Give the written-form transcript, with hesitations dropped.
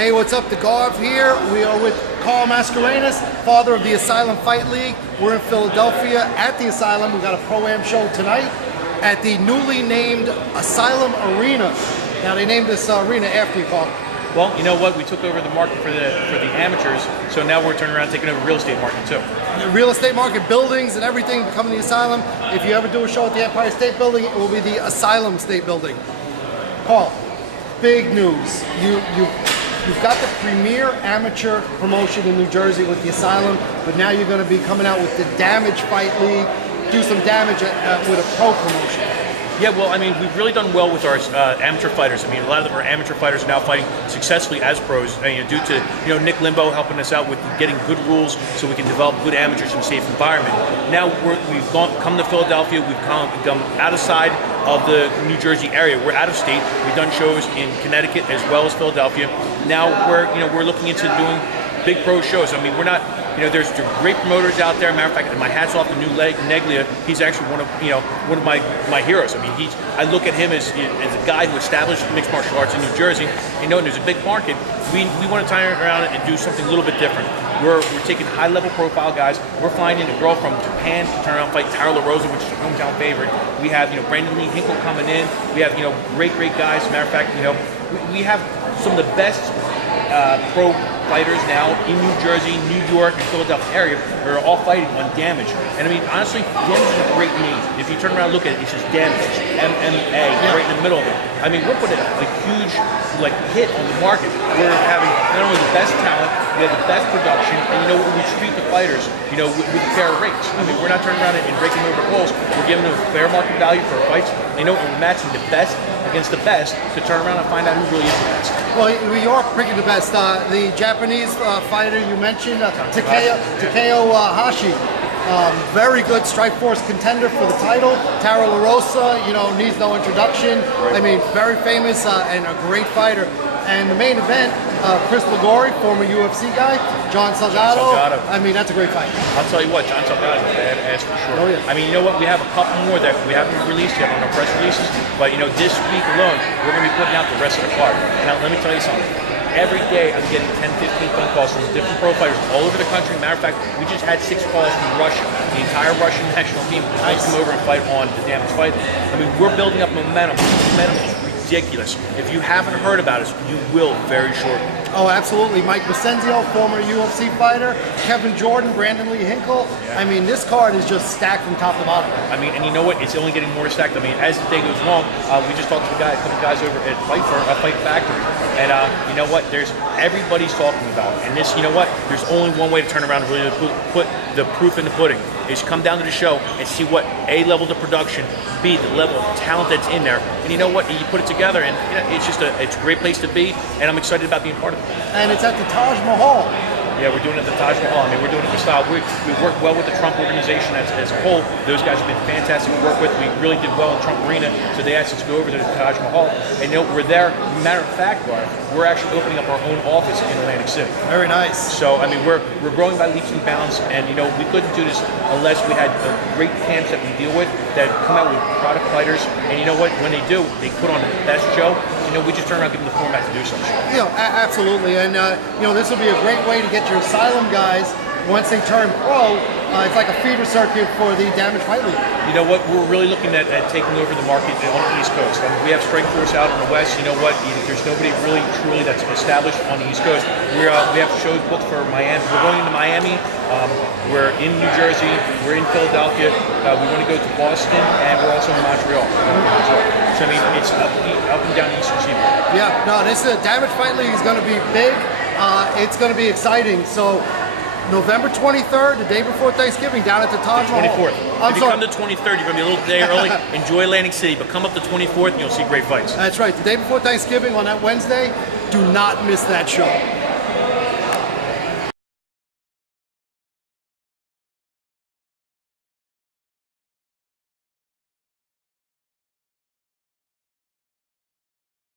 Hey, what's up? The Garv here. We are with Carl Mascarenhas, father of the Asylum Fight League. We're in Philadelphia at the Asylum. We got a Pro-Am show tonight at the newly named Asylum Arena. Now, they named this arena after you, Carl. Well, you know what? We took over the market for the amateurs, so now we're turning around and taking over the real estate market too. The real estate market, buildings and everything becoming the Asylum. If you ever do a show at the Empire State Building, it will be the Asylum State Building. Carl, big news. You've got the premier amateur promotion in New Jersey with the Asylum, but now you're going to be coming out with the DaMMAGe Fight League, do some damage with a pro promotion. Yeah, well, I mean, we've really done well with our amateur fighters. I mean, a lot of them are amateur fighters now fighting successfully as pros, due to Nick Limbo helping us out with getting good rules so we can develop good amateurs in a safe environment. Now we've come to Philadelphia. We've come outside of the New Jersey area. We're out of state. We've done shows in Connecticut as well as Philadelphia. Now we're looking into doing big pro shows. I mean, we're not. There's great promoters out there. Matter of fact, my hat's off to New Neglia. He's actually one of my heroes. I mean, I look at him as a guy who established mixed martial arts in New Jersey. And there's a big market. We want to turn around and do something a little bit different. We're taking high-level profile guys. We're finding a girl from Japan to turn around and fight Tara LaRosa, which is a hometown favorite. We have Brandon Lee Hinkle coming in. We have great guys. Matter of fact, we have some of the best pro fighters now in New Jersey, New York, and Philadelphia area are all fighting on DaMMAGe. And I mean, honestly, DaMMAGe is a great name. If you turn around and look at it, it's just DaMMAGe, it's MMA, right in the middle of it. I mean, we're putting a huge hit on the market. We're having not only the best talent, we have the best production, and we treat the fighters, with fair rates. I mean, we're not turning around and breaking over goals. We're giving them a fair market value for our fights. And we're matching the best against the best to turn around and find out who really is the best. Well, we are picking the best. The Japanese fighter you mentioned, Takeo Hashi, very good Strikeforce contender for the title. Tara LaRosa, needs no introduction. Right. I mean, very famous and a great fighter. And the main event, Chris Ligori, former UFC guy, John Salgado. I mean, that's a great fight. I'll tell you what, John Salgado is a badass for sure. Oh, yeah. I mean, you know what? We have a couple more that we haven't released yet on our press releases, but this week alone, we're going to be putting out the rest of the card. Now, let me tell you something. Every day I'm getting 10, 15 phone calls from different pro fighters all over the country. Matter of fact, we just had 6 calls from Russia. The entire Russian national team wants to come over and fight on the DaMMAGe Fight League. I mean, we're building up momentum. Momentum is ridiculous. If you haven't heard about us, you will very shortly. Oh, absolutely. Mike Vicenzio, former UFC fighter, Kevin Jordan, Brandon Lee Hinkle. Yeah. I mean, this card is just stacked from top to bottom. I mean, and you know what? It's only getting more stacked. I mean, as the day goes along, we just talked to a couple guys over at Fight Factory, and you know what? Everybody's talking about it. And this, there's only one way to turn around and really put the proof in the pudding. Is come down to the show and see what A, level of production, B, the level of talent that's in there, and you know what? You put it together, and it's just it's a great place to be, and I'm excited about being part of it. And it's at the Taj Mahal. Yeah, we're doing it at the Taj Mahal. I mean, we're doing it with style. We work well with the Trump organization as a whole. Those guys have been fantastic to work with. We really did well in Trump Arena, so they asked us to go over to the Taj Mahal. And we're there. Matter of fact, we're actually opening up our own office in Atlantic City. Very nice. So, I mean, we're growing by leaps and bounds, and we couldn't do this unless we had great camps that we deal with that come out with product fighters. And you know what? When they do, they put on the best show. We just turn around and give them the format to do something. Absolutely. And, this will be a great way to get your Asylum guys, once they turn pro, it's like a feeder circuit for the DaMMAGe Fight League. You know what? We're really looking at taking over the market on the East Coast. We have Strikeforce out on the West. You know what? There's nobody really truly that's established on the East Coast. We have shows booked for Miami. We're going into Miami. We're in New Jersey. We're in Philadelphia. We want to go to Boston, and we're also in Montreal. So, I mean, it's up and down the Eastern Seaboard. Yeah, no, this DaMMAGe Fight League is going to be big. It's going to be exciting. So, November 23rd, the day before Thanksgiving, down at the Taj Mahal. 24th. If you come the 23rd, you're going to be a little day early. Enjoy Atlantic City, but come up the 24th and you'll see great fights. That's right. The day before Thanksgiving on that Wednesday, do not miss that show.